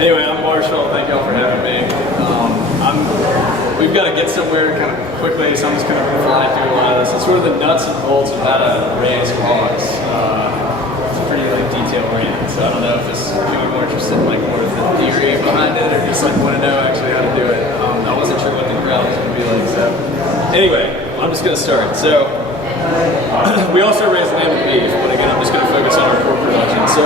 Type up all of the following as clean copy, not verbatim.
Anyway, I'm Marshall. Thank y'all for having me. We've got to get somewhere kind of quickly, so I'm just going to fly through a lot of this. It's sort of the nuts and bolts of how to raise hogs. It's pretty detail oriented, so I don't know if you're more interested in more of the theory behind it, or just want to know actually how to do it. I wasn't sure what the crowd was going to be like, so anyway, I'm just going to start. So we also raise lamb and beef, but again, I'm just going to focus on our pork production. So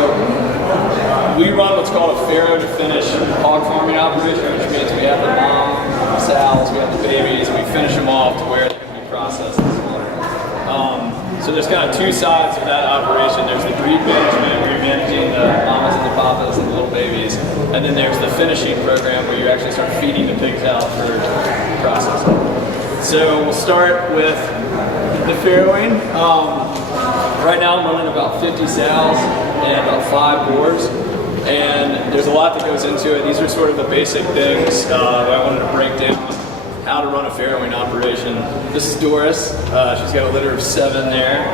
we run what's called a farrow to finish hog farming operation, which means we have the mom sows, we have the babies, and we finish them off to where they can be processed and slaughtered. So there's kind of two sides of that operation. There's the breed management, where you're managing the mamas and the papas and the little babies, and then there's the finishing program where you actually start feeding the pigs out for processing. So we'll start with the farrowing. Right now I'm running about 50 sows and about 5 boars. And there's a lot that goes into it. These are sort of the basic things that I wanted to break down, how to run a farrowing operation. This is Doris. She's got a litter of 7 there,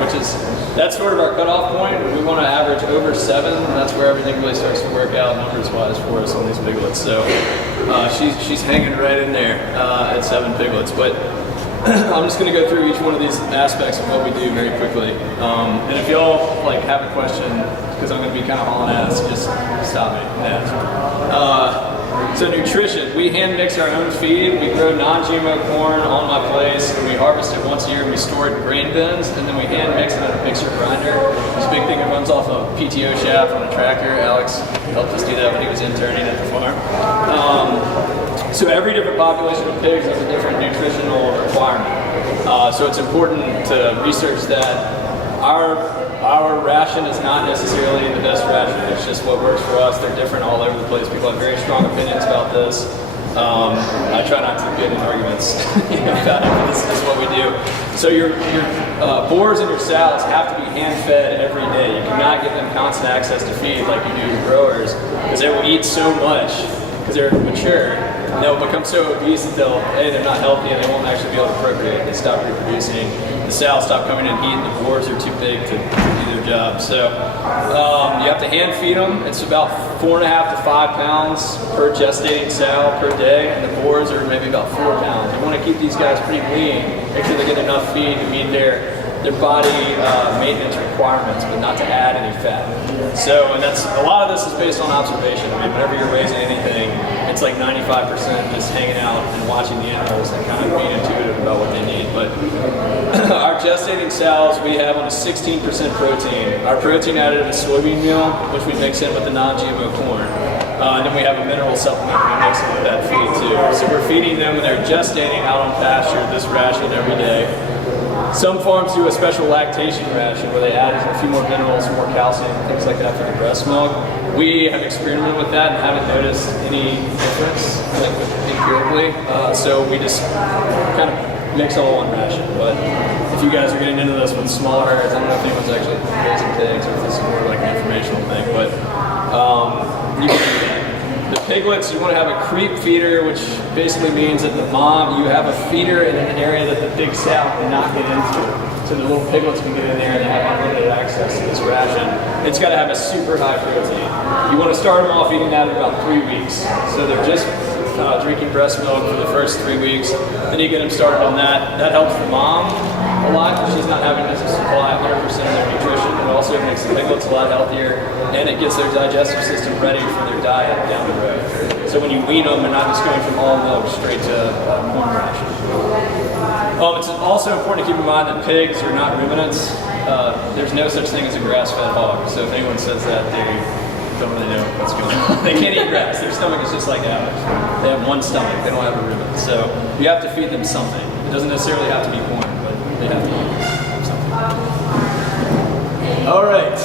that's sort of our cutoff point. We want to average over 7, and that's where everything really starts to work out numbers-wise for us on these piglets. So she's hanging right in there at 7 piglets. But I'm just going to go through each one of these aspects of what we do very quickly. And if y'all have a question, because I'm going to be kind of hauling ass, just stop me and ask. So nutrition, we hand mix our own feed. We grow non-GMO corn on my place, and we harvest it once a year. We store it in grain bins, and then we hand mix it in a mixer grinder. This big thing that runs off a PTO shaft on a tractor. Alex helped us do that when he was interning at the farm. So every different population of pigs has a different nutritional requirement. So it's important to research that. Our ration is not necessarily the best ration. It's just what works for us. They're different all over the place. People have very strong opinions about this. I try not to get in arguments about it, but this is what we do. So your boars and your sows have to be hand-fed every day. You cannot give them constant access to feed like you do your growers, because they will eat so much because they're mature. And they'll become so obese that they're not healthy and they won't actually be able to procreate. They stop reproducing. The sows stop coming in and eating. The boars are too big to do their job. So you have to hand feed them. It's about 4.5 to 5 pounds per gestating sow per day, and the boars are maybe about 4 pounds. You want to keep these guys pretty lean, make sure they get enough feed to meet their body maintenance requirements, but not to add any fat. So, and a lot of this is based on observation. I mean, whenever you're raising anything, it's like 95% just hanging out and watching the animals and kind of being intuitive about what they need. But our gestating sows, we have on a 16% protein. Our protein additive is soybean meal, which we mix in with the non-GMO corn. And then we have a mineral supplement we mix in with that feed too. So we're feeding them when they're gestating out on pasture this ration every day. Some farms do a special lactation ration where they add a few more minerals, more calcium, things like that for the breast milk. We have experimented with that and haven't noticed any difference empirically. So we just kind of mix all one ration. But if you guys are getting into this with small herds, I don't know if anyone's actually raising pigs or if this is more like an informational thing, but you can do that. The piglets, you want to have a creep feeder, which basically means that you have a feeder in an area that the big sow cannot get into. So the little piglets can get in there and they have unlimited access to this ration. It's got to have a super high protein. You want to start them off eating that in about 3 weeks. So they're just drinking breast milk for the first 3 weeks. Then you get them started on that. That helps the mom a lot because she's not having to supply 100% of their nutrition. It also makes the piglets a lot healthier, and it gets their digestive system ready for their diet down the road. So when you wean them, they're not just going from all milk straight to corn ration. It's also important to keep in mind that pigs are not ruminants. There's no such thing as a grass-fed hog. So if anyone says that, they don't really know what's going on. They can't eat grass. Their stomach is just like ours. They have one stomach. They don't have a rumen. So you have to feed them something. It doesn't necessarily have to be corn, but they have to eat something. All right.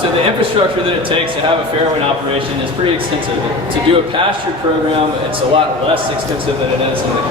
So the infrastructure that it takes to have a farrowing operation is pretty extensive. To do a pasture program, it's a lot less extensive than it is in the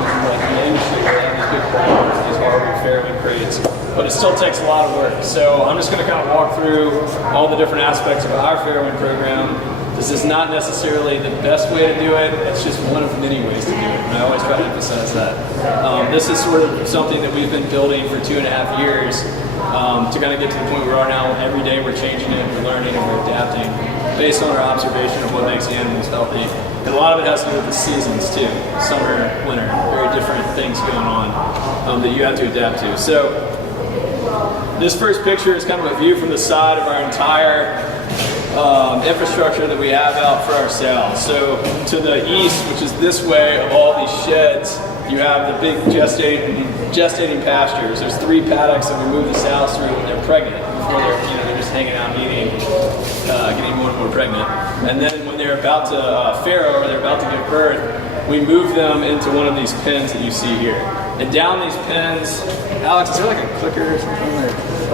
industry where they have these big farms, these horrible farrowing crates. But it still takes a lot of work. So I'm just going to kind of walk through all the different aspects of our farrowing program. This is not necessarily the best way to do it. It's just one of many ways to do it. And I always try to emphasize that. This is sort of something that we've been building for 2.5 years to kind of get to the point where we are now. Every day we're changing it, we're learning, and we're adapting. based on our observation of what makes the animals healthy. And a lot of it has to do with the seasons too, summer, winter, very different things going on that you have to adapt to. So this first picture is kind of a view from the side of our entire infrastructure that we have out for our sows. So to the east, which is this way of all these sheds, you have the big gestating pastures. There's 3 paddocks that we move the sows through when they're pregnant, before they're just hanging out and eating, getting more and more pregnant. And then when they're about to farrow, or they're about to give birth, we move them into one of these pens that you see here. And down these pens, Alex, is there like a clicker or something, or a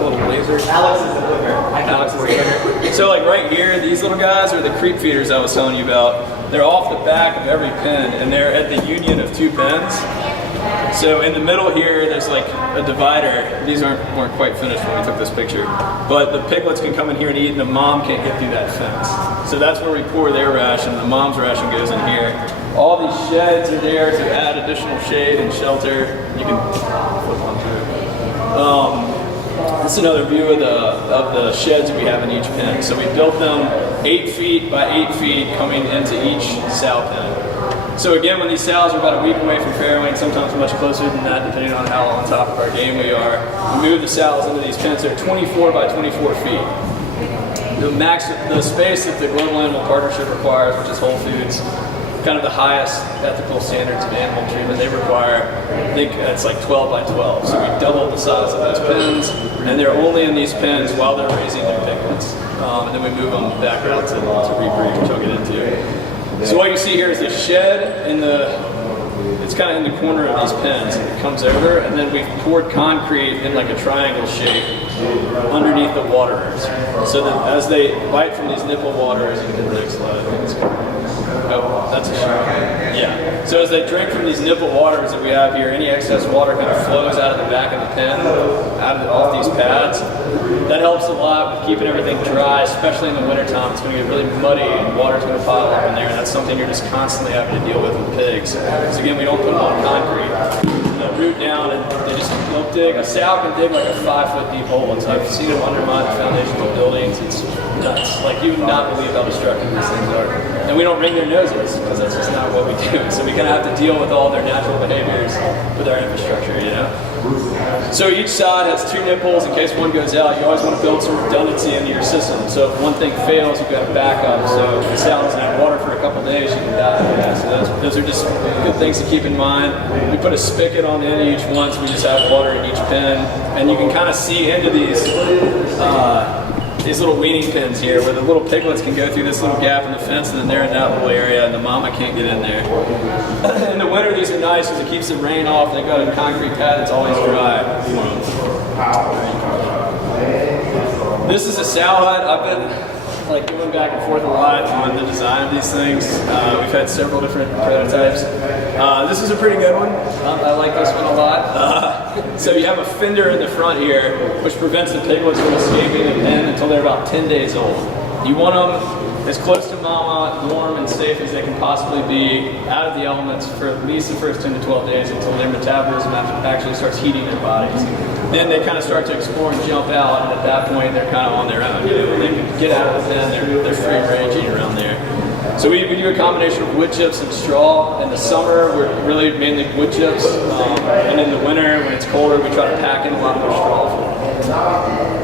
little laser? Alex is the clicker. Alex is the clicker. So like right here, these little guys are the creep feeders I was telling you about. They're off the back of every pen, and they're at the union of 2 pens. So in the middle here, there's like a divider. These weren't quite finished when we took this picture. But the piglets can come in here and eat, and the mom can't get through that fence. So that's where we pour their ration. The mom's ration goes in here. All these sheds are there to add additional shade and shelter. You can flip onto it. This is another view of the sheds we have in each pen. So we built them 8 feet by 8 feet coming into each sow pen. So again, when these sows are about a week away from farrowing, sometimes much closer than that, depending on how on top of our game we are, we move the sows into these pens. They're 24 by 24 feet. The space that the Global Animal Partnership requires, which is Whole Foods, kind of the highest ethical standards of animal treatment they require, I think it's like 12 by 12. So we doubled the size of those pens, and they're only in these pens while they're raising their piglets. And then we move them back out to rebreed, which I'll get into. So what you see here is the shed it's kind of in the corner of these pens. It comes over, and then we've poured concrete in like a triangle shape underneath the waterers. So that as they bite from these nipple waterers, you can get the next slide. Oh, that's a shot. Yeah. So as they drink from these nipple waters that we have here, any excess water kind of flows out of the back of the pen, off these pads. That helps a lot with keeping everything dry, especially in the wintertime. It's going to get really muddy and water's going to pile up in there, and that's something you're just constantly having to deal with pigs. So again, we don't put them on concrete. They'll root down and they'll dig. A sow can dig like a 5-foot deep hole. And so I've seen them undermine the foundation of buildings. It's nuts. Like, you would not believe how destructive these things are. And we don't wring their noses, because that's just not what we do. So we kind of have to deal with all their natural behaviors with our infrastructure, you know? So each side has 2 nipples in case one goes out. You always want to build some redundancy into your system. So if one thing fails, you've got a backup. So if the sow doesn't have water for a couple days, you can die. Yeah, so those are just good things to keep in mind. We put a spigot on the end of each one, so we just have water in each pen. And you can kind of see into these little weaning pens here, where the little piglets can go through this little gap in the fence, and then they're in that little area, and the mama can't get in there. In the winter, these are nice because it keeps the rain off. They've got a concrete pad that's always dry. This is a sow hut. I've been like going back and forth a lot on the design of these things. We've had several different prototypes. This is a pretty good one. I like this one a lot. So you have a fender in the front here, which prevents the piglets from escaping the pen until they're about 10 days old. You want them as close to mama, warm and safe as they can possibly be, out of the elements for at least the first 10 to 12 days until their metabolism actually starts heating their bodies. Then they kind of start to explore and jump out, and at that point they're kind of on their own. You know, they can get out of the pen, they're free ranging around there. So we do a combination of wood chips and straw. In the summer, we're really mainly wood chips, and in the winter, when it's colder, we try to pack in a lot more straw for them.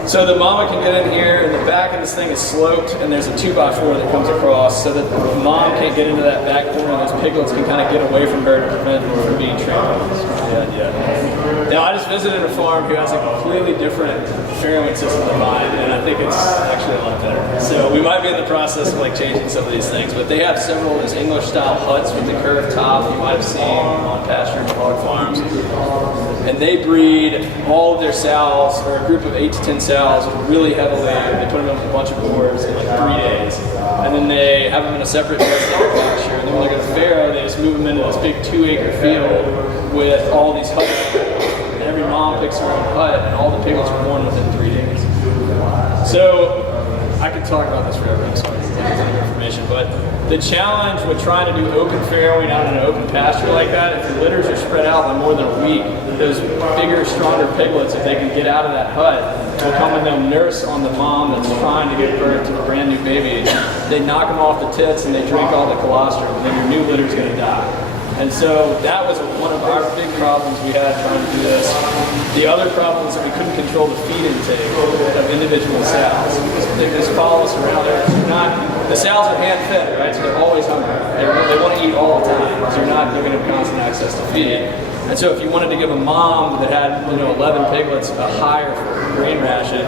So the mama can get in here, and the back of this thing is sloped, and there's a 2x4 that comes across, so that the mom can't get into that back corner, and those piglets can kind of get away from her to prevent her from being trampled. Now, I just visited a farm who has a completely different farrowing system than mine, and I think it's actually a lot better. So we might be in the process of like changing some of these things, but they have several of those English-style huts with the curved top you might have seen on pasture and hog farms. And they breed all of their sows, or a group of 8 to 10 sows, really heavily. They put them in a bunch of boards in like 3 days. And then they have them in a separate pasture. And then when they're going to farrow, they just move them into this big 2-acre field with all these huts. And every mom picks her own hut, and all the piglets are born within 3 days. So I could talk about this forever, I'm sorry, it's a ton of information, but the challenge with trying to do open farrowing out in an open pasture like that, if your litters are spread out by more than a week, those bigger, stronger piglets, if they can get out of that hut, will come and they'll nurse on the mom that's trying to give birth to a brand new baby. They knock them off the tits and they drink all the colostrum, and then your new litter's gonna die. And so that was one of our big problems we had trying to do this. The other problem is that we couldn't control the feed intake of individual sows. They just follow us around. The sows are hand fed, right? So they're always hungry. They want to eat all the time. So they're not giving them constant access to feed. And so if you wanted to give a mom that had 11 piglets a higher grain ration,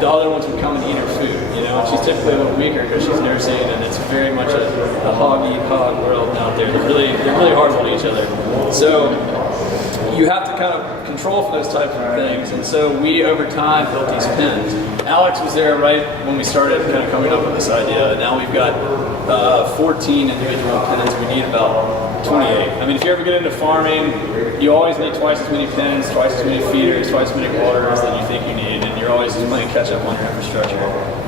the other ones would come and eat her food. And she's typically a little weaker because she's nursing, and it's very much a hog-eat-hog world out there. They're really horrible to each other. So you have to kind of control for those types of things. And so we, over time, built these pens. Alex was there right when we started kind of coming up with this idea. Now we've got 14 individual pens. We need about 28. I mean, if you ever get into farming, you always need twice as many pens, twice as many feeders, twice as many waters than you think you need, and you're always just playing catch up on your infrastructure,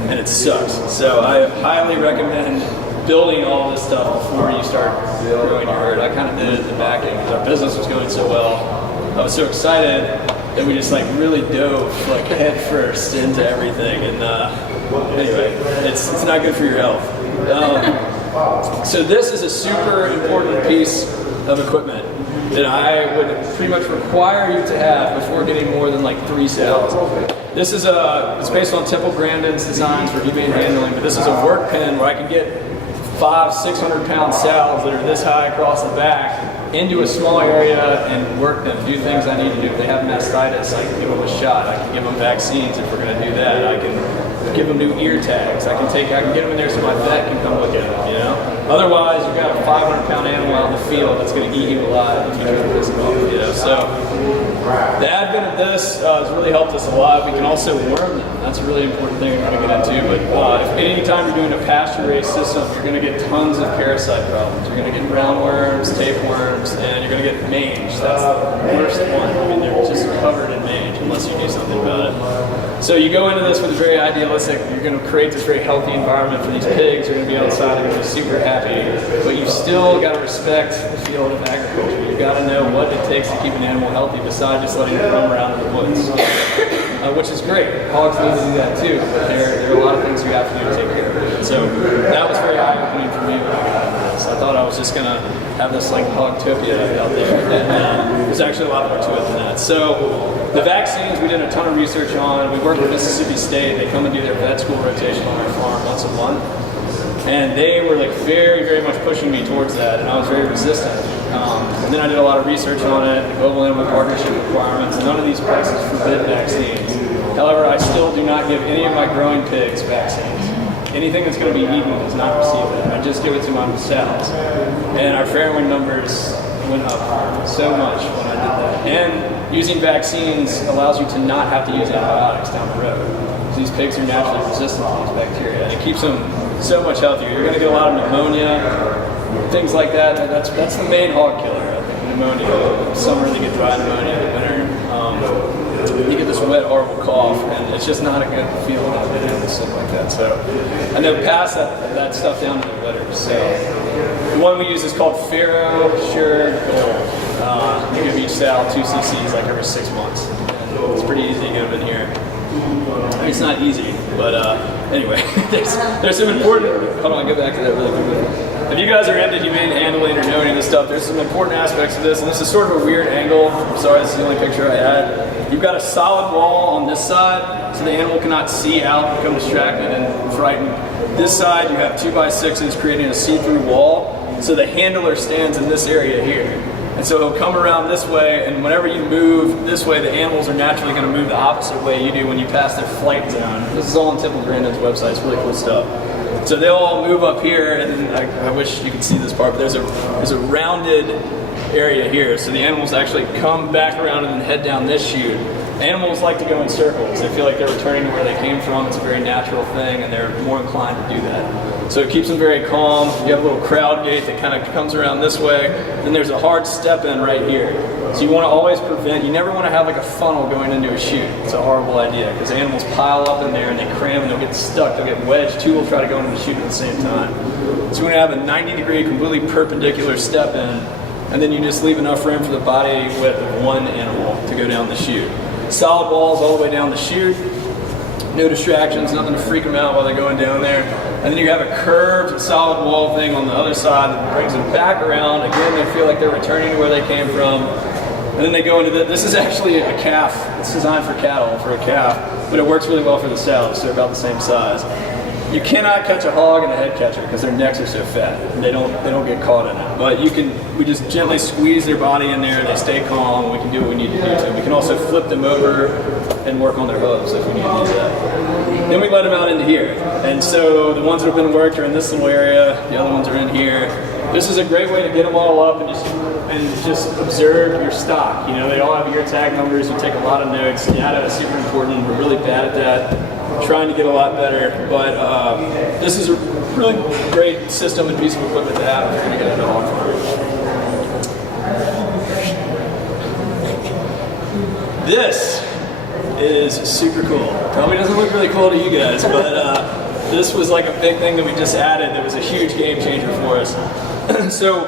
and it sucks. So I highly recommend building all this stuff before you start growing your herd. I kind of did it in the back end because our business was going so well. I was so excited that we just really dove head first into everything, and anyway, it's not good for your health. So this is a super important piece of equipment that I would pretty much require you to have before getting more than 3 sows. This is it's based on Temple Grandin's designs for humane handling, but this is a work pen where I can get 500-600 pound sows that are this high across the back into a small area and work them, do things I need to do. If they have mastitis, I can give them a shot. I can give them vaccines if we're going to do that. I can give them new ear tags. I can get them in there so my vet can come look at them, Otherwise, you've got a 500-pound animal out in the field that's going to eat you alive if you try to piss them off, So the advent of this has really helped us a lot. We can also worm them. That's a really important thing we're going to get into. But if any time you're doing a pasture-raised system, you're going to get tons of parasite problems. You're going to get roundworms, tapeworms, and you're going to get mange. That's the worst one. I mean, they're just covered in mange unless you do something about it. So you go into this with a very idealistic, you're going to create this very healthy environment for these pigs. They're going to be outside, they're going to be super happy. But you've still got to respect the field of agriculture. You've got to know what it takes to keep an animal healthy besides just letting it roam around in the woods. Which is great. Hogs need to do that too, but there are a lot of things you have to do to take care of it. So that was very eye-opening for me when I got into this. I thought I was just going to have this hogtopia out there, and there's actually a lot more to it than that. So the vaccines, we did a ton of research on. We worked with Mississippi State. They come and do their vet school rotation on our farm once a month. And they were very, very much pushing me towards that, and I was very resistant. And then I did a lot of research on it, the global animal partnership requirements. None of these places forbid vaccines. However, I still do not give any of my growing pigs vaccines. Anything that's going to be eaten does not receive it. I just give it to my sows. And our farrowing numbers went up so much when I did that. And using vaccines allows you to not have to use antibiotics down the road. These pigs are naturally resistant to these bacteria, and it keeps them so much healthier. You're going to get a lot of pneumonia, things like that. That's the main hog killer, I think, pneumonia. In summer they get dry pneumonia, in the winter you get this wet, horrible cough, and it's just not a good feeling out there and stuff like that. So, and they'll pass that stuff down to their litters. So the one we use is called Farrow Sure Gold. You give each sow 2 cc's every 6 months. And it's pretty easy to get them in here. It's not easy, but anyway, there's some important, hold on, I'll get back to that really quickly. If you guys are into humane handling or know any of this stuff, there's some important aspects of this, and this is sort of a weird angle. I'm sorry, this is the only picture I had. You've got a solid wall on this side, so the animal cannot see out, become distracted and frightened. This side, you have 2x6s creating a see-through wall, so the handler stands in this area here. And so he'll come around this way, and whenever you move this way, the animals are naturally going to move the opposite way you do when you pass their flight zone. This is all on Temple Grandin's website. It's really cool stuff. So they'll all move up here, and I wish you could see this part, but there's a rounded area here. So the animals actually come back around and then head down this chute. Animals like to go in circles. They feel like they're returning to where they came from. It's a very natural thing, and they're more inclined to do that. So it keeps them very calm. You have a little crowd gate that kind of comes around this way. Then there's a hard step in right here. So you want to always prevent, you never want to have like a funnel going into a chute. It's a horrible idea because animals pile up in there and they cram and they'll get stuck, they'll get wedged. Two will try to go into the chute at the same time. So you want to have a 90-degree, completely perpendicular step in, and then you just leave enough room for the body width of one animal to go down the chute. Solid walls all the way down the chute. No distractions, nothing to freak them out while they're going down there. And then you have a curved solid wall thing on the other side that brings them back around. Again, they feel like they're returning to where they came from. And then they go into this is actually a calf. It's designed for cattle, for a calf, but it works really well for the sows, so they're about the same size. You cannot catch a hog and a head catcher because their necks are so fat. And they don't get caught in it. But we just gently squeeze their body in there, they stay calm, and we can do what we need to do to them. We can also flip them over and work on their hooves if we need to do that. Then we let them out into here. And so the ones that have been worked are in this little area, the other ones are in here. This is a great way to get them all up and just observe your stock. You know, they all have ear tag numbers, you take a lot of notes. Data is super important, we're really bad at that. Trying to get a lot better, but this is a really great system and piece of equipment to have if you're going to get a dog farm. This is super cool. Probably doesn't look really cool to you guys, but this was like a big thing that we just added that was a huge game changer for us. So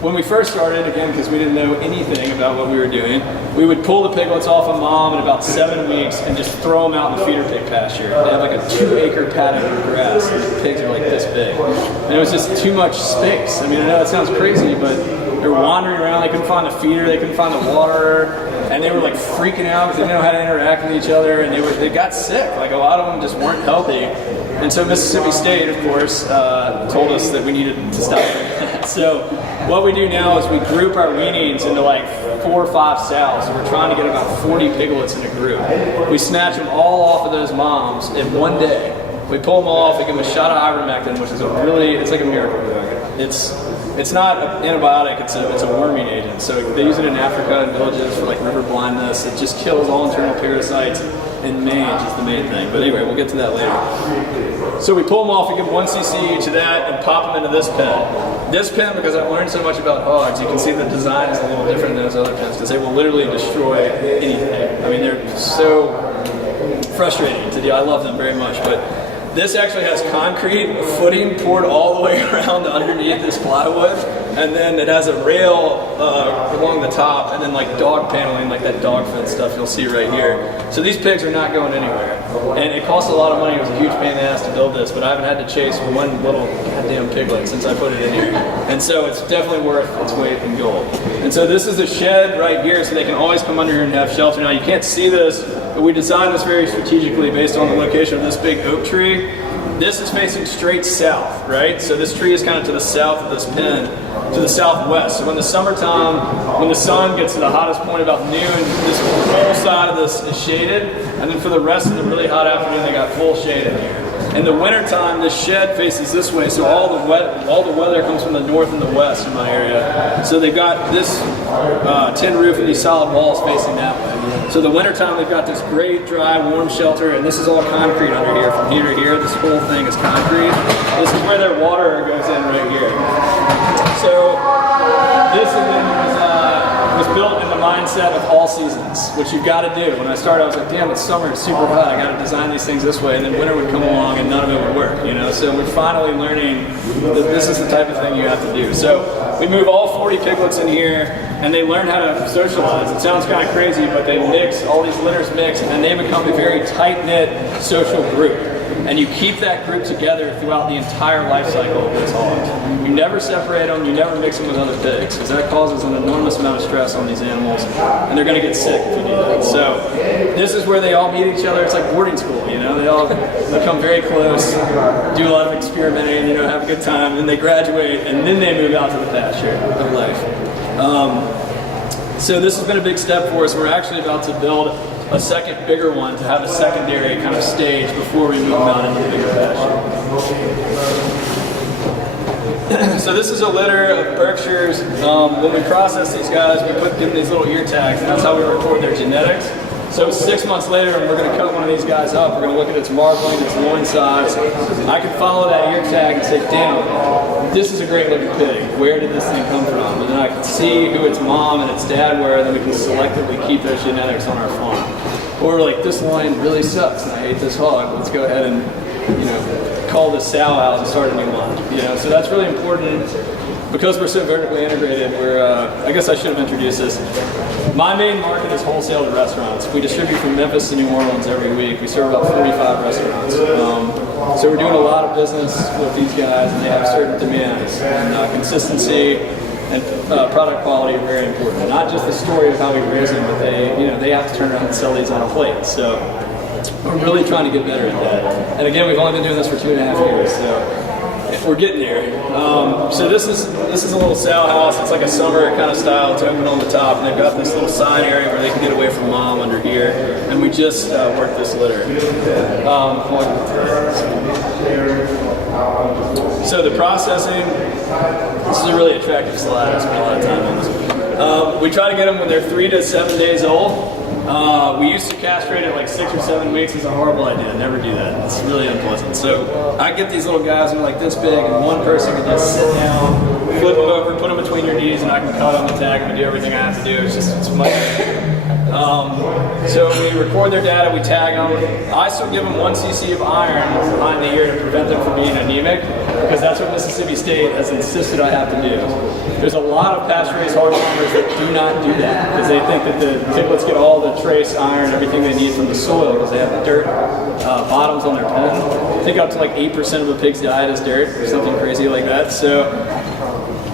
when we first started, again, because we didn't know anything about what we were doing, we would pull the piglets off of mom in about 7 weeks and just throw them out in the feeder pig pasture. They have like a 2-acre paddock of grass, and the pigs are like this big. And it was just too much space. I mean, I know it sounds crazy, but they were wandering around, they couldn't find the feeder, they couldn't find the water, and they were like freaking out because they didn't know how to interact with each other, and they got sick. Like a lot of them just weren't healthy. And so Mississippi State, of course, told us that we needed to stop doing that. So what we do now is we group our weanings into like 4 or 5 sows. So we're trying to get about 40 piglets in a group. We snatch them all off of those moms in one day. We pull them all off, we give them a shot of ivermectin, which is it's like a miracle drug. It's not an antibiotic, it's a worming agent. So they use it in Africa and villages for like river blindness. It just kills all internal parasites, and mange is the main thing. But anyway, we'll get to that later. So we pull them off, we give 1 cc each of that, and pop them into this pen. This pen, because I've learned so much about hogs, you can see the design is a little different than those other pens because they will literally destroy anything. I mean, they're so frustrating to do. I love them very much, but this actually has concrete footing poured all the way around underneath this plywood, and then it has a rail along the top, and then like dog paneling, like that dog fence stuff you'll see right here. So these pigs are not going anywhere, and it costs a lot of money. It was a huge pain in the ass to build this, but I haven't had to chase one little goddamn piglet since I put it in here, and so it's definitely worth its weight in gold. And so this is a shed right here, so they can always come under here and have shelter. Now you can't see this, but we designed this very strategically based on the location of this big oak tree. This is facing straight south, right? So this tree is kind of to the south of this pen, to the southwest. So when the summertime, when the sun gets to the hottest point about noon, this whole side of this is shaded, and then for the rest of the really hot afternoon, they got full shade in here. In the wintertime, this shed faces this way, so all the weather comes from the north and the west in my area. So they've got this tin roof and these solid walls facing that way. So the wintertime, they've got this great, dry, warm shelter, and this is all concrete under here. From here to here, this whole thing is concrete. This is where their water goes in right here. So this was built in the mindset of all seasons, which you've got to do. When I started, I was like, damn, it's summer, it's super hot, I got to design these things this way, and then winter would come along and none of it would work, you know? So we're finally learning that this is the type of thing you have to do. So we move all 40 piglets in here, and they learn how to socialize. It sounds kind of crazy, but they mix, all these litters mix, and then they become a very tight-knit social group. And you keep that group together throughout the entire life cycle of those hogs. You never separate them, you never mix them with other pigs, because that causes an enormous amount of stress on these animals, and they're going to get sick if you do that. So this is where they all meet each other. It's like boarding school, you know? They all become very close, do a lot of experimenting, you know, have a good time, and then they graduate, and then they move out to the pasture of life. So this has been a big step for us. We're actually about to build a second bigger one to have a secondary kind of stage before we move them out into the bigger pasture. So this is a litter of Berkshires. When we process these guys, we put them in these little ear tags, and that's how we record their genetics. So 6 months later, we're going to cut one of these guys up. We're going to look at its marbling, its loin size. I can follow that ear tag and say, damn, this is a great looking pig. Where did this thing come from? And then I can see who its mom and its dad were, and then we can selectively keep those genetics on our farm. Or like, this loin really sucks and I hate this hog. Let's go ahead and, you know, call this sow out and start a new line. You know, so that's really important. Because we're so vertically integrated, I guess I should have introduced this. My main market is wholesale to restaurants. We distribute from Memphis to New Orleans every week. We serve about 45 restaurants. So we're doing a lot of business with these guys, and they have certain demands. And consistency and product quality are very important. Not just the story of how we raise them, but they have to turn around and sell these on a plate. So we're really trying to get better at that. And again, we've only been doing this for 2.5 years, so we're getting there. So this is a little sow house. It's like a summer kind of style. It's open on the top, and they've got this little side area where they can get away from mom under here. And we just worked this litter. So the processing. This is a really attractive slide. I spent a lot of time on this. We try to get them when they're 3 to 7 days old. We used to castrate at like 6 or 7 weeks. It's a horrible idea. Never do that. It's really unpleasant. So I get these little guys who are like this big, and one person can just sit down, flip them over, put them between your knees, and I can cut them and tag them and do everything I have to do. It's much better. So we record their data, we tag them. I still give them 1 cc of iron behind the ear to prevent them from being anemic, because that's what Mississippi State has insisted I have to do. There's a lot of pasture-raised hog farmers that do not do that, because they think that the piglets get all the trace iron, everything they need from the soil, because they have dirt bottoms on their pen. I think up to like 8% of a pig's diet is dirt, or something crazy like that. So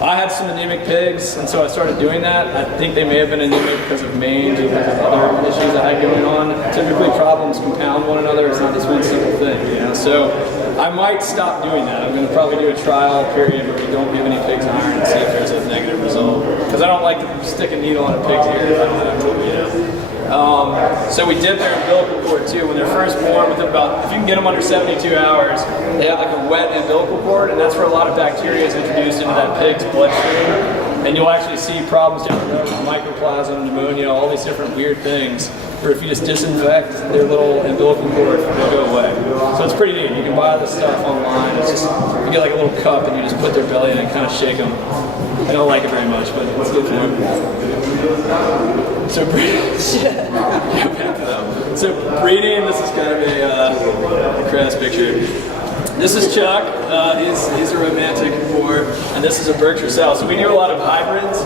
I had some anemic pigs, and so I started doing that. I think they may have been anemic because of mange, because of other issues I had going on. Typically problems compound one another. It's not just one single thing, you know. So I might stop doing that. I'm going to probably do a trial period where we don't give any pigs iron and see if there's a negative result. Because I don't like to stick a needle on a pig's ear if I don't have to, you know. So we dip their umbilical cord too. When they're first born, if you can get them under 72 hours, they have like a wet umbilical cord, and that's where a lot of bacteria is introduced into that pig's bloodstream. And you'll actually see problems down the road with mycoplasma, pneumonia, all these different weird things, where if you just disinfect their little umbilical cord, they'll go away. So it's pretty neat. You can buy this stuff online. It's just, you get like a little cup and you just put their belly in and kind of shake them. I don't like it very much, but it's good for them. So breeding, this is kind of a crass picture. This is Chuck. He's a romantic boar, and this is a Berkshire sow. So we do a lot of hybrids.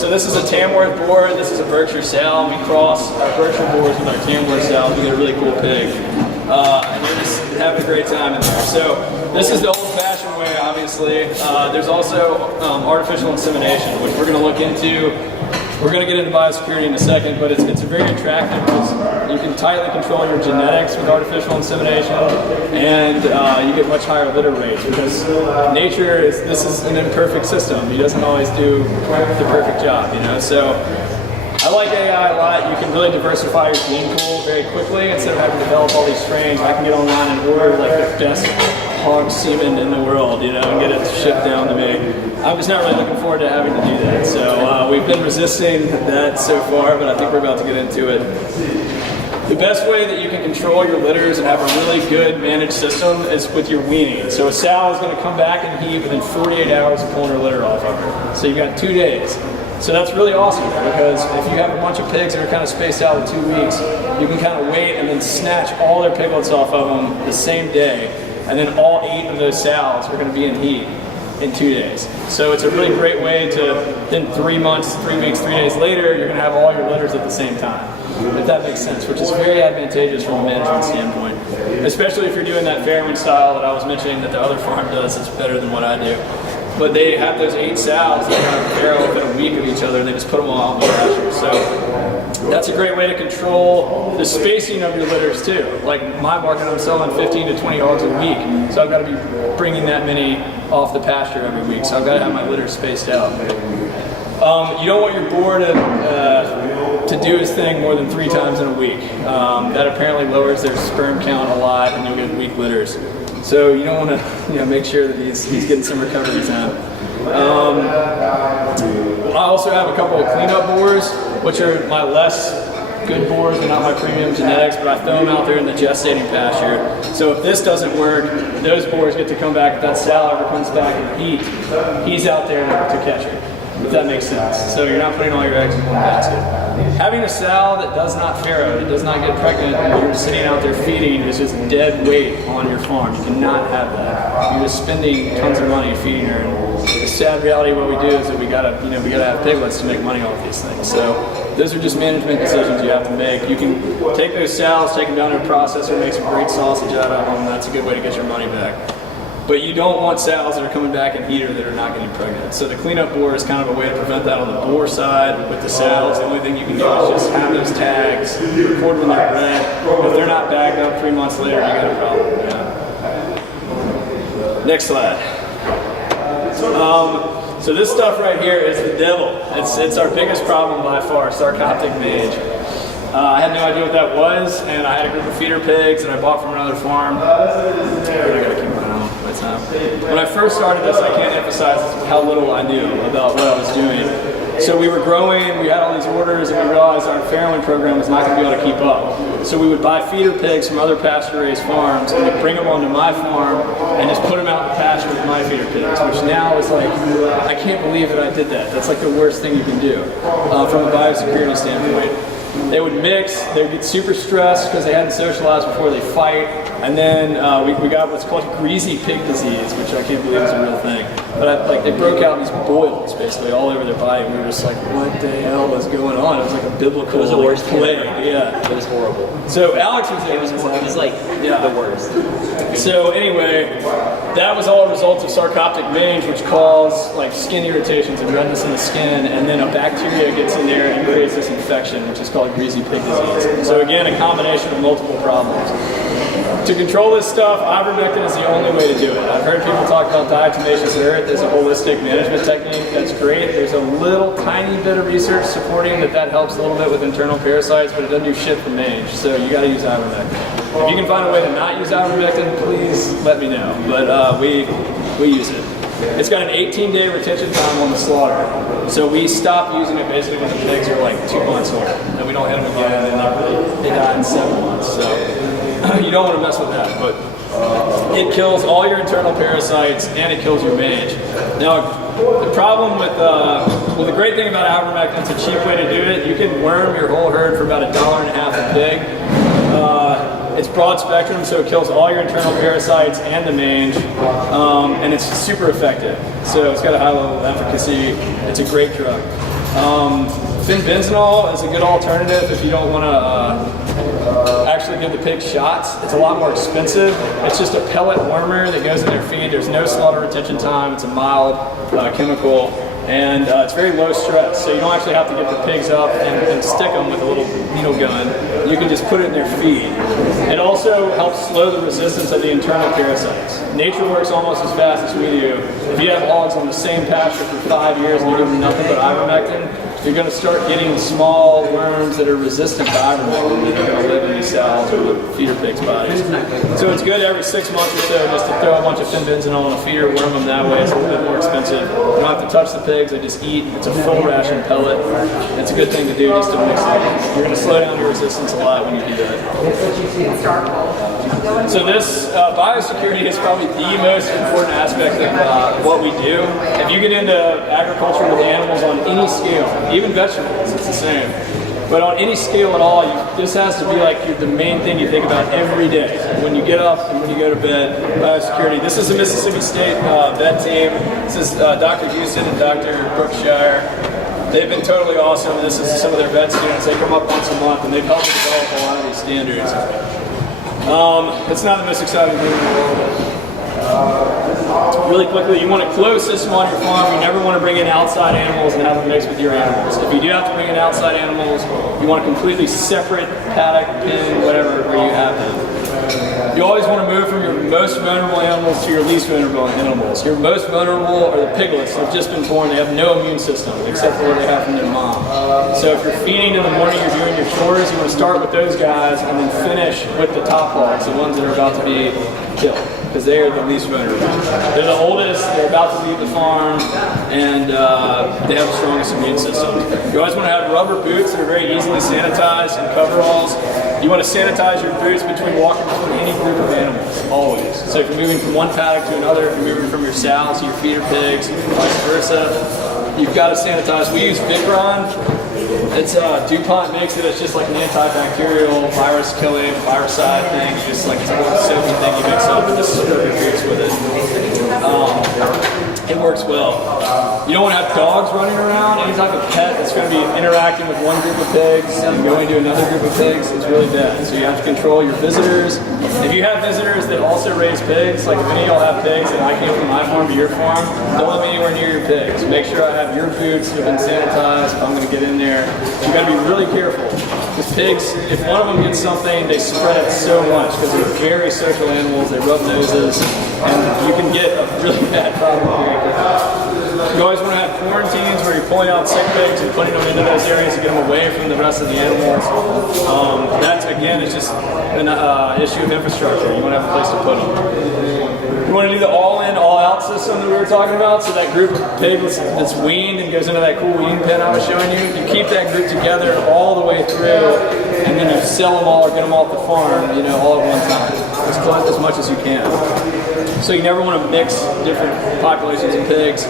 So this is a Tamworth boar, and this is a Berkshire sow. We cross our Berkshire boars with our Tamworth sows. We get a really cool pig. And they're just having a great time in there. So this is the old-fashioned way, obviously. There's also artificial insemination, which we're going to look into. We're going to get into biosecurity in a second, but it's very attractive because you can tightly control your genetics with artificial insemination, and you get much higher litter rates because this is an imperfect system. He doesn't always do the perfect job, you know. So I like AI a lot. You can really diversify your gene pool very quickly instead of having to develop all these strains. I can get online and order like the best hog semen in the world, you know, and get it shipped down to me. I'm just not really looking forward to having to do that. So we've been resisting that so far, but I think we're about to get into it. The best way that you can control your litters and have a really good managed system is with your weaning. So a sow is going to come back and heat within 48 hours of pulling her litter off of her. So you've got 2 days. So that's really awesome because if you have a bunch of pigs that are kind of spaced out in 2 weeks, you can kind of wait and then snatch all their piglets off of them the same day, and then all 8 of those sows are going to be in heat in 2 days. So it's a really great way to, then 3 months, 3 weeks, 3 days later, you're going to have all your litters at the same time, if that makes sense, which is very advantageous from a management standpoint, especially if you're doing that Fairwind style that I was mentioning that the other farm does. It's better than what I do. But they have those 8 sows that kind of barrel within a week of each other, and they just put them all out in the pasture. So that's a great way to control the spacing of your litters too. Like my market, I'm selling 15 to 20 hogs a week, so I've got to be bringing that many off the pasture every week. So I've got to have my litters spaced out. You don't want your boar to do his thing more than 3 times in a week. That apparently lowers their sperm count a lot, and you'll get weak litters. So you don't want to, make sure that he's getting some recovery time. I also have a couple of cleanup boars, which are my less good boars, they're not my premium genetics, but I throw them out there in the gestating pasture. So if this doesn't work, those boars get to come back. If that sow ever comes back and eat, he's out there to catch her, if that makes sense. So you're not putting all your eggs in one basket. Having a sow that does not farrow, that does not get pregnant, and you're just sitting out there feeding is just dead weight on your farm. You cannot have that. You're just spending tons of money feeding her. And the sad reality of what we do is that we gotta have piglets to make money off these things. So those are just management decisions you have to make. You can take those sows, take them down to a processor, make some great sausage out of them. That's a good way to get your money back. But you don't want sows that are coming back in heater that are not getting pregnant. So the cleanup boar is kind of a way to prevent that on the boar side. With the sows, the only thing you can do is just have those tags, record when they're bred. If they're not bagged up 3 months later, you got a problem. Yeah. Next slide. So this stuff right here is the devil. It's our biggest problem by far, sarcoptic mange. I had no idea what that was, and I had a group of feeder pigs that I bought from another farm. When I first started this, I can't emphasize how little I knew about what I was doing. So we were growing, we had all these orders, and we realized our farrowing program was not going to be able to keep up. So we would buy feeder pigs from other pasture-raised farms, and we'd bring them onto my farm, and just put them out in the pasture with my feeder pigs, which now is like, I can't believe that I did that. That's like the worst thing you can do from a biosecurity standpoint. They would mix, they would get super stressed because they hadn't socialized before they fight, and then we got what's called greasy pig disease, which I can't believe is a real thing. But they broke out these boils basically all over their body, and we were just like, what the hell was going on? It was like a biblical plague. Yeah, it was horrible. So Alex was there. It was like the worst. So anyway, that was all a result of sarcoptic mange, which cause like skin irritations and redness in the skin, and then a bacteria gets in there and creates this infection, which is called greasy pig disease. So again, a combination of multiple problems. To control this stuff, ivermectin is the only way to do it. I've heard people talk about diatomaceous earth as a holistic management technique. That's great. There's a little tiny bit of research supporting that helps a little bit with internal parasites, but it doesn't do shit for mange. So you got to use ivermectin. If you can find a way to not use ivermectin, please let me know. But we use it. It's got an 18-day retention time on the slaughter. So we stop using it basically when the pigs are like 2 months old. And we don't hit them again, and they die in 7 months. So you don't want to mess with that. But it kills all your internal parasites, and it kills your mange. Now, the problem with, well, the great thing about ivermectin, it's a cheap way to do it. You can worm your whole herd for about $1.50 a pig. It's broad spectrum, so it kills all your internal parasites and the mange, and it's super effective. So it's got a high level of efficacy. It's a great drug. Fenbenzonol is a good alternative if you don't want to actually give the pigs shots. It's a lot more expensive. It's just a pellet wormer that goes in their feed. There's no slaughter retention time. It's a mild chemical, and it's very low stress. So you don't actually have to get the pigs up and stick them with a little needle gun. You can just put it in their feed. It also helps slow the resistance of the internal parasites. Nature works almost as fast as we do. If you have hogs on the same pasture for 5 years and you give them nothing but ivermectin, you're going to start getting small worms that are resistant to ivermectin that are going to live in these sows or the feeder pigs' bodies. So it's good every 6 months or so just to throw a bunch of fenbenzonol in a feeder, worm them that way. It's a little bit more expensive. You don't have to touch the pigs, they just eat. It's a full ration pellet. It's a good thing to do just to mix it. You're going to slow down your resistance a lot when you do that. So this biosecurity is probably the most important aspect of what we do. If you get into agriculture with animals on any scale, even vegetables, it's the same. But on any scale at all, this has to be like the main thing you think about every day. When you get up and when you go to bed, biosecurity. This is a Mississippi State vet team. This is Dr. Houston and Dr. Brookshire. They've been totally awesome. This is some of their vet students. They come up once a month and they've helped develop a lot of these standards. It's not the most exciting thing in the world. Really quickly, you want a closed system on your farm. You never want to bring in outside animals and have them mix with your animals. If you do have to bring in outside animals, you want a completely separate paddock, pen, whatever, where you have them. You always want to move from your most vulnerable animals to your least vulnerable animals. Your most vulnerable are the piglets. They've just been born. They have no immune system except for what they have from their mom. So if you're feeding in the morning, you're doing your chores, you want to start with those guys and then finish with the top hogs, the ones that are about to be killed. because they are the least vulnerable. They're the oldest, they're about to leave the farm, and they have the strongest immune system. You always want to have rubber boots that are very easily sanitized and coveralls. You want to sanitize your boots between walking between any group of animals, always. So if you're moving from one paddock to another, if you're moving from your sows to your feeder pigs, vice versa, you've got to sanitize. We use Vicron. It's DuPont makes it. It's just like an antibacterial, virus-killing, viricide thing. You just like it's a little soapy thing you mix up and just scrub your boots with it. It works well. You don't want to have dogs running around. Any type of pet that's going to be interacting with one group of pigs and going to another group of pigs is really bad. So you have to control your visitors. If you have visitors that also raise pigs, like if any of y'all have pigs and I came from my farm to your farm, don't let me anywhere near your pigs. Make sure I have your boots that have been sanitized if I'm going to get in there. You got to be really careful. Because pigs, if one of them gets something, they spread it so much because they're very social animals. They rub noses, and you can get a really bad problem very quickly. You always want to have quarantines where you're pulling out sick pigs and putting them into those areas to get them away from the rest of the animals. That, again, is just an issue of infrastructure. You want to have a place to put them. You want to do the all-in, all-out system that we were talking about, so that group of pigs that's weaned and goes into that cool wean pen I was showing you, you keep that group together all the way through, and then you sell them all or get them off the farm, you know, all at one time. Just collect as much as you can. So you never want to mix different populations of pigs.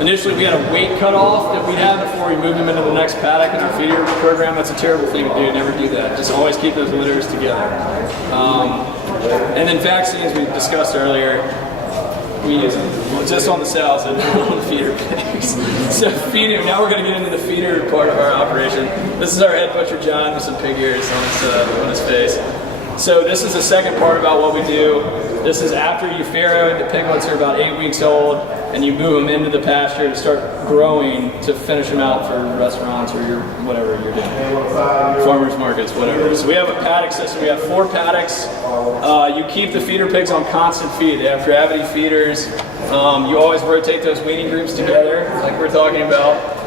Initially, we had a weight cutoff that we'd have before we moved them into the next paddock in our feeder program. That's a terrible thing to do. Never do that. Just always keep those litters together. And then vaccines we discussed earlier. We use them just on the sows and on the feeder pigs. So feeder. Now we're going to get into the feeder part of our operation. This is our head butcher John with some pig ears on his face. So this is the second part about what we do. This is after you farrow, the piglets are about 8 weeks old, and you move them into the pasture to start growing to finish them out for restaurants or your whatever you're doing, farmers markets, whatever. So we have a paddock system. We have 4 paddocks. You keep the feeder pigs on constant feed. They have gravity feeders. You always rotate those weaning groups together, like we're talking about.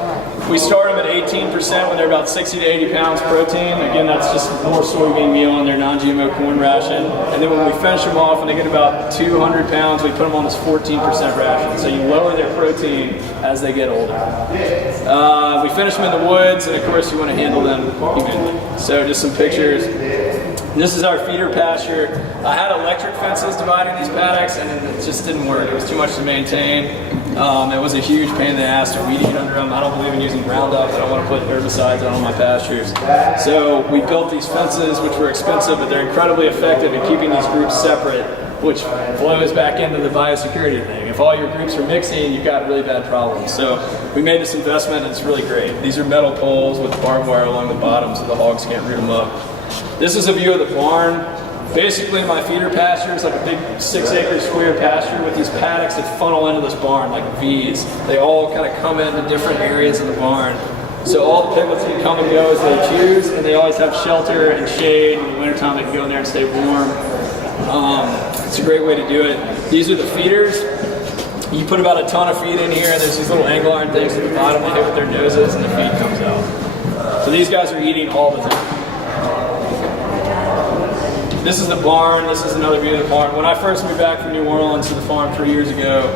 We start them at 18% when they're about 60 to 80 pounds protein. Again, that's just more soybean meal in their non-GMO corn ration. And then when we finish them off and they get about 200 pounds, we put them on this 14% ration. So you lower their protein as they get older. We finish them in the woods, and of course you want to handle them humanely. So just some pictures. This is our feeder pasture. I had electric fences dividing these paddocks, and it just didn't work. It was too much to maintain. It was a huge pain in the ass to weed eat under them. I don't believe in using Roundup. I don't want to put herbicides on all my pastures. So we built these fences, which were expensive, but they're incredibly effective in keeping these groups separate, which flows back into the biosecurity thing. If all your groups are mixing, you've got really bad problems. So we made this investment, and it's really great. These are metal poles with barbed wire along the bottom so the hogs can't root them up. This is a view of the barn. Basically, my feeder pasture is like a big 6-acre square pasture with these paddocks that funnel into this barn like V's. They all kind of come into different areas of the barn. So all the piglets can come and go as they choose, and they always have shelter and shade. In the wintertime, they can go in there and stay warm. It's a great way to do it. These are the feeders. You put about a ton of feed in here, and there's these little angle iron things at the bottom they hit with their noses, and the feed comes out. So these guys are eating all the time. This is the barn. This is another view of the barn. When I first moved back from New Orleans to the farm 3 years ago,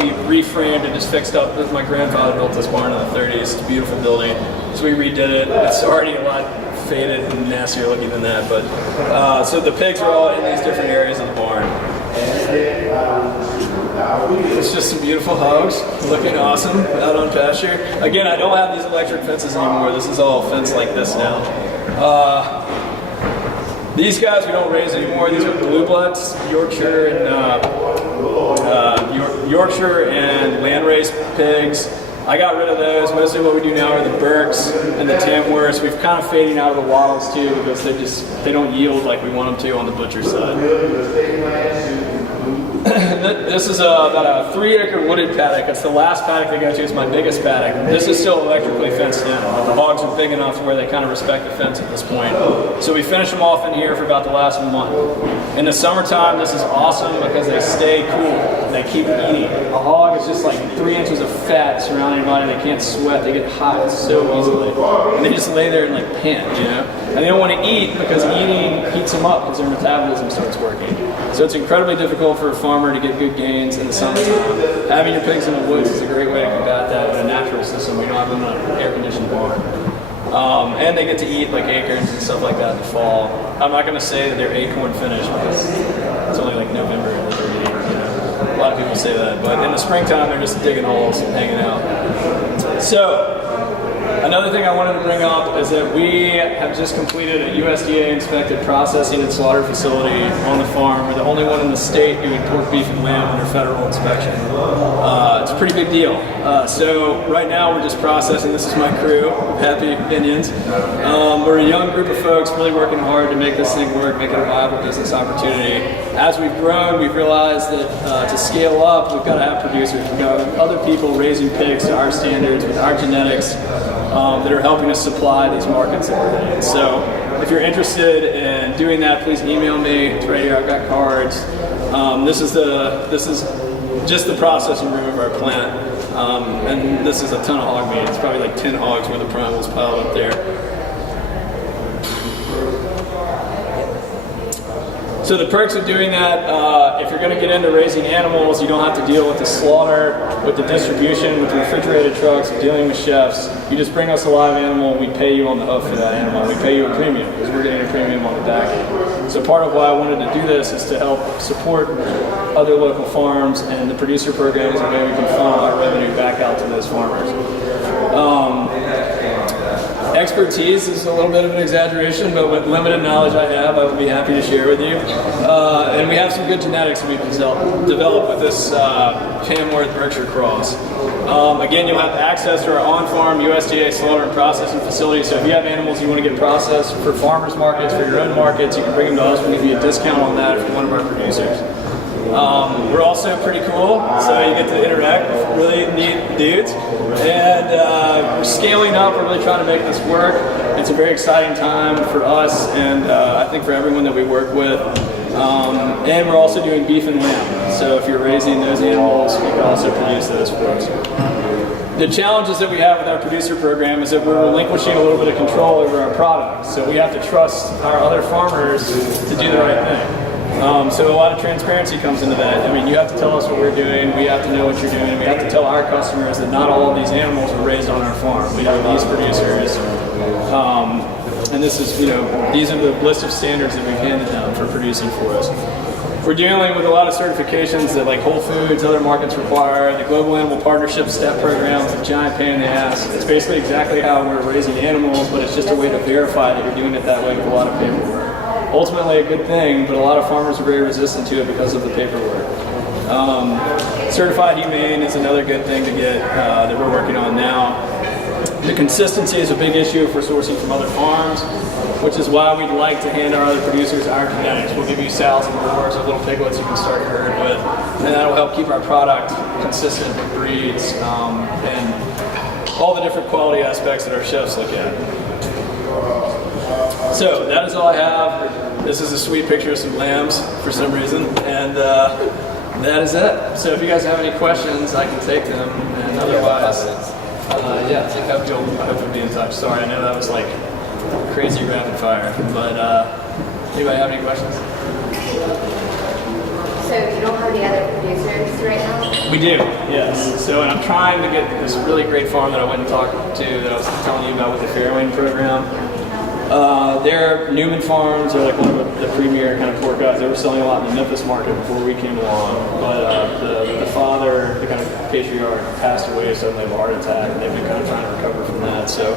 we reframed and just fixed up. My grandfather built this barn in the 30s. It's a beautiful building. So we redid it. It's already a lot faded and nastier looking than that. But so the pigs are all in these different areas of the barn. It's just some beautiful hogs looking awesome out on pasture. Again, I don't have these electric fences anymore. This is all fenced like this now. These guys we don't raise anymore. These are blue bloods, Yorkshire and landrace pigs. I got rid of those. Mostly what we do now are the Berks and the Tamworths. We've kind of fading out of the Wattles too because they don't yield like we want them to on the butcher side. And this is about a 3-acre wooded paddock. It's the last paddock they go to. It's my biggest paddock. This is still electrically fenced in. The hogs are big enough where they kind of respect the fence at this point. So we finish them off in here for about the last month. In the summertime, this is awesome because they stay cool. They keep eating. A hog is just like 3 inches of fat surrounding their body. They can't sweat. They get hot so easily. And they just lay there and like pant, you know? And they don't want to eat because eating heats them up because their metabolism starts working. So it's incredibly difficult for a farmer to get good gains in the summertime. Having your pigs in the woods is a great way to combat that with a natural system. We don't have them in an air-conditioned barn. And they get to eat like acorns and stuff like that in the fall. I'm not going to say that they're acorn finished because it's only like November that they're eating. You know? A lot of people say that, but in the springtime they're just digging holes and hanging out. So another thing I wanted to bring up is that we have just completed a USDA inspected processing and slaughter facility on the farm. We're the only one in the state doing pork, beef, and lamb under federal inspection. It's a pretty big deal. So right now we're just processing. This is my crew, Happy Indians. We're a young group of folks really working hard to make this thing work, make it a viable business opportunity. As we've grown, we've realized that to scale up, we've got to have producers. We've got other people raising pigs to our standards with our genetics that are helping us supply these markets that we're in. So if you're interested in doing that, please email me. It's right here. I've got cards. This is just the processing room of our plant. And this is a ton of hog meat. It's probably like 10 hogs where the primals piled up there. So the perks of doing that, if you're going to get into raising animals, you don't have to deal with the slaughter, with the distribution, with the refrigerated trucks, dealing with chefs. You just bring us a live animal and we pay you on the hoof for that animal. We pay you a premium because we're getting a premium on the back end. So part of why I wanted to do this is to help support other local farms, and the producer program is a way we can funnel our revenue back out to those farmers. Expertise is a little bit of an exaggeration, but with limited knowledge I have, I would be happy to share with you. And we have some good genetics that we've developed with this Tamworth Berkshire cross. Again, you'll have access to our on-farm USDA slaughter and processing facility. So if you have animals you want to get processed for farmers markets, for your own markets, you can bring them to us. We'll give you a discount on that if you're one of our producers. We're also pretty cool, so you get to interact with really neat dudes. And we're scaling up, we're really trying to make this work. It's a very exciting time for us and I think for everyone that we work with. And we're also doing beef and lamb. So if you're raising those animals, we can also produce those for us. The challenges that we have with our producer program is that we're relinquishing a little bit of control over our product. So we have to trust our other farmers to do the right thing. So a lot of transparency comes into that. I mean, you have to tell us what we're doing, we have to know what you're doing, and we have to tell our customers that not all of these animals were raised on our farm. We have these producers, and this is, these are the list of standards that we've handed down for producing for us. We're dealing with a lot of certifications that like Whole Foods, other markets require. The Global Animal Partnership STEP program is a giant pain in the ass. It's basically exactly how we're raising animals, but it's just a way to verify that you're doing it that way with a lot of paperwork. Ultimately a good thing, but a lot of farmers are very resistant to it because of the paperwork. Certified Humane is another good thing to get that we're working on now. The consistency is a big issue if we're sourcing from other farms, which is why we'd like to hand our other producers our genetics. We'll give you sows and boars or little piglets you can start your herd with, and that'll help keep our product consistent with breeds and all the different quality aspects that our chefs look at. So that is all I have. This is a sweet picture of some lambs for some reason, and that is it. So if you guys have any questions, I can take them, and otherwise, yeah, I hope you'll be in touch. Sorry, I know that was like crazy rapid fire, but anybody have any questions? So you don't have any other producers right now? We do, yes. So, and I'm trying to get this really great farm that I went and talked to that I was telling you about with the Fairwing program. They're Newman Farms, they're like one of the premier kind of pork guys. They were selling a lot in the Memphis market before we came along. But the father, the kind of patriarch, passed away suddenly of a heart attack, and they've been kind of trying to recover from that. So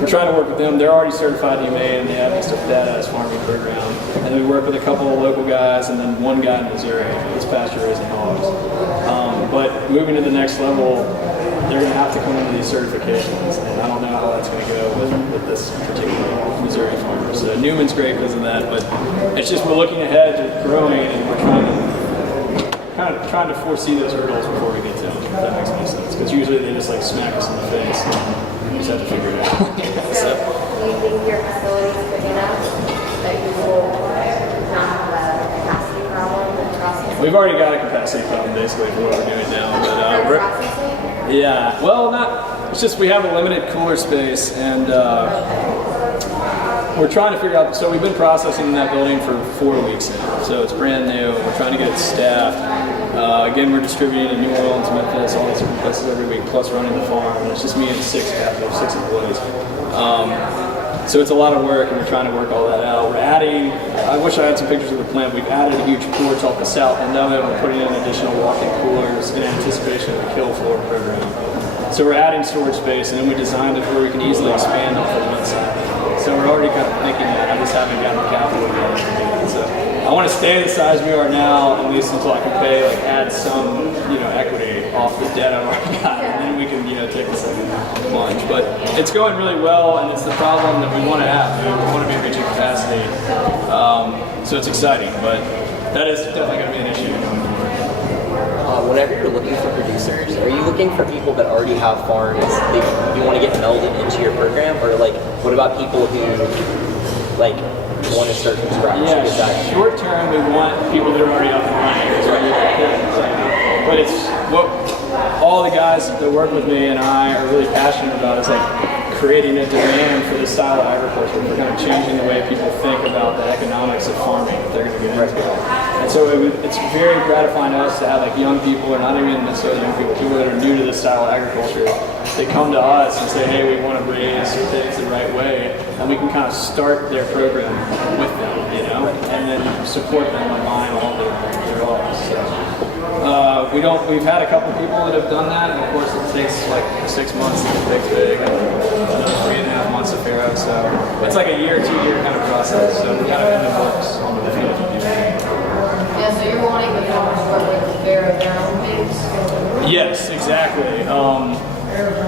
we're trying to work with them. They're already certified humane, and they have just a badass farming program. And then we work with a couple of local guys, and then one guy in Missouri that's pasture raising hogs. But moving to the next level, they're going to have to come into these certifications, and I don't know how that's going to go with this particular Missouri farmer. So Newman's great because of that, but it's just we're looking ahead to growing, and we're trying to kind of trying to foresee those hurdles before we get to them, if that makes any sense. Because usually they just like smack us in the face and we just have to figure it out. So, do you think your facility is big enough that you will not have a capacity problem with processing? We've already got a capacity problem basically for what we're doing now. But For processing? yeah, well, not. It's just we have a limited cooler space, and we're trying to figure out. So we've been processing in that building for 4 weeks now. So it's brand new. We're trying to get it staffed. Again, we're distributing in New Orleans, Memphis, all these different places every week, plus running the farm. And it's just me and 6 employees. So it's a lot of work, and we're trying to work all that out. We're adding. I wish I had some pictures of the plant. We've added a huge porch off the south end of it. We're putting in additional walk-in coolers in anticipation of the kill floor program. So we're adding storage space, and then we designed it where we can easily expand off of one side. So we're already kind of thinking that. I just haven't gotten the capital together to do it. So I want to stay the size we are now, at least until I can pay, like add some, equity off the debt I've already got, and then we can, take the second plunge. But it's going really well, and it's the problem that we want to have. We want to be reaching capacity. So it's exciting, but that is definitely going to be an issue going forward. Whenever you're looking for producers, are you looking for people that already have farms that you want to get melded into your program, or like what about people who like want to start from scratch? Yeah, short term we want people that are already up and running. But it's what all the guys that work with me and I are really passionate about is like creating a demand for this style of agriculture. We're kind of changing the way people think about the economics of farming if they're going to get into it. And so it's very gratifying to us to have like young people, or not even necessarily young people, people that are new to this style of agriculture. They come to us and say, hey, we want to raise pigs the right way, and we can kind of start their program with them, and then support them by buying all their hogs. So, we've had a couple people that have done that, and of course it takes like 6 months to get pigs big, and another 3.5 months of farrow, so it's like a 2 year kind of process, so we're kind of in the works on the field to do that. Yeah, so you're wanting the farmers to work with farrow their own pigs? Yes, exactly.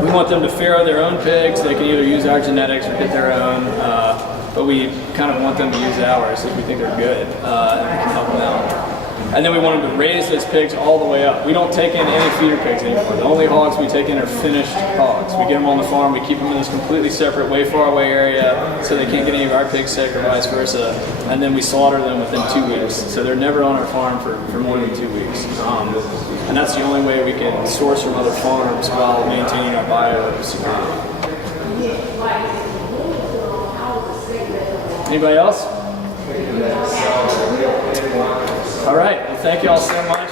We want them to farrow their own pigs. They can either use our genetics or get their own, but we kind of want them to use ours if we think they're good, and we can help them out. And then we want them to raise those pigs all the way up. We don't take in any feeder pigs anymore. The only hogs we take in are finished hogs. We get them on the farm, we keep them in this completely separate, way far away area so they can't get any of our pigs sick or vice versa. And then we slaughter them within 2 weeks. So they're never on our farm for more than 2 weeks. And that's the only way we can source from other farms while maintaining our biosecurity. Anybody else? All right, well, thank you all so much.